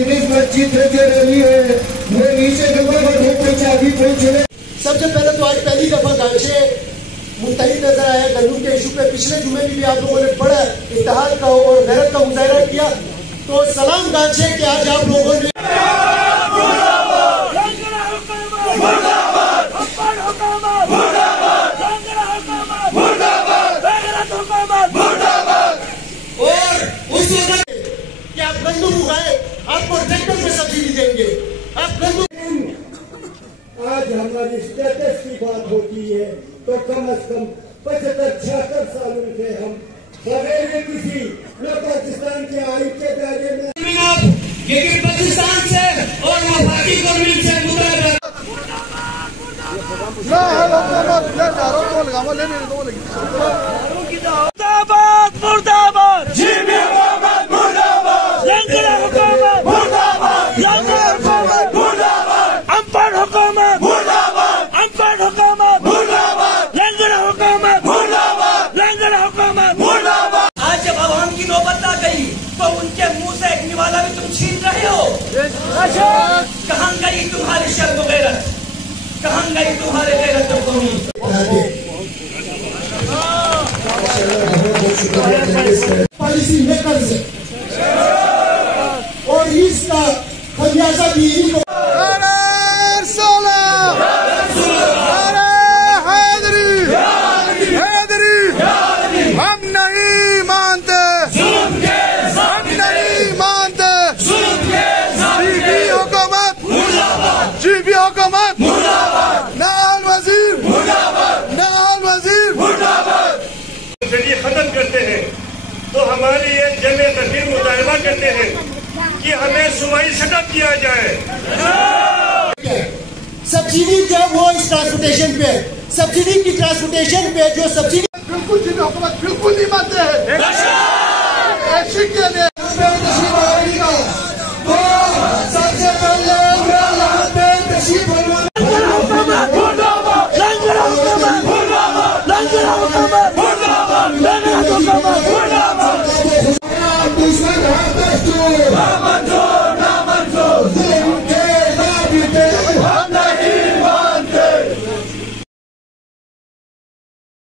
मस्जिद जो रही है वो नीचे सबसे पहले तो आज पहली दफा गांचे मुंतहिद नजर आया गंदम के इशू पे। पिछले जुमे में भी आप लोगों ने बड़ा इत्तेहाद का और गैरत का मुजाहरा किया, तो सलाम गांचे कि आज आप लोगों ने और उस कि आप गंदम उगाए, आपको ट्रैक्टर में सब्सिडी देंगे, आप गंदम। आज हमारी स्टेटस की बात होती है तो कम से कम 75-76 सालों से हम बगैर किसी पाकिस्तान के आइन के दायरे में लेकिन पाकिस्तान से और वफाकी गवर्नमेंट से मुर्दाबाद मुर्दाबाद अनपढ़ हुकूमत मुर्दाबाद, अनपढ़ हुकूमत मुर्दाबाद, लंगड़ हुकूमत मुर्दाबाद, लंगड़ हुकूमत मुर्दाबाद। आज जब आवाम की नौबत आ गई तो उनके मुंह से एक निवाला भी तुम छीन रहे हो। कहाँ गई तुम्हारी शर्म गैरत, कहाँ गई तुम्हारे गैरत कौमी। पॉलिसी मेकर्स और इसका खमियाजा भी इनको खत्म करते हैं तो हमारी ये जमे तस्वीर मुतालबा करते हैं कि हमें सूबाई सेटअप किया जाए। सब्सिडी जो वो इस ट्रांसपोर्टेशन पे, सब्सिडी की ट्रांसपोर्टेशन पे जो सब्सिडी बिल्कुल हुकूमत बिल्कुल नहीं मानते हैं। Muhammad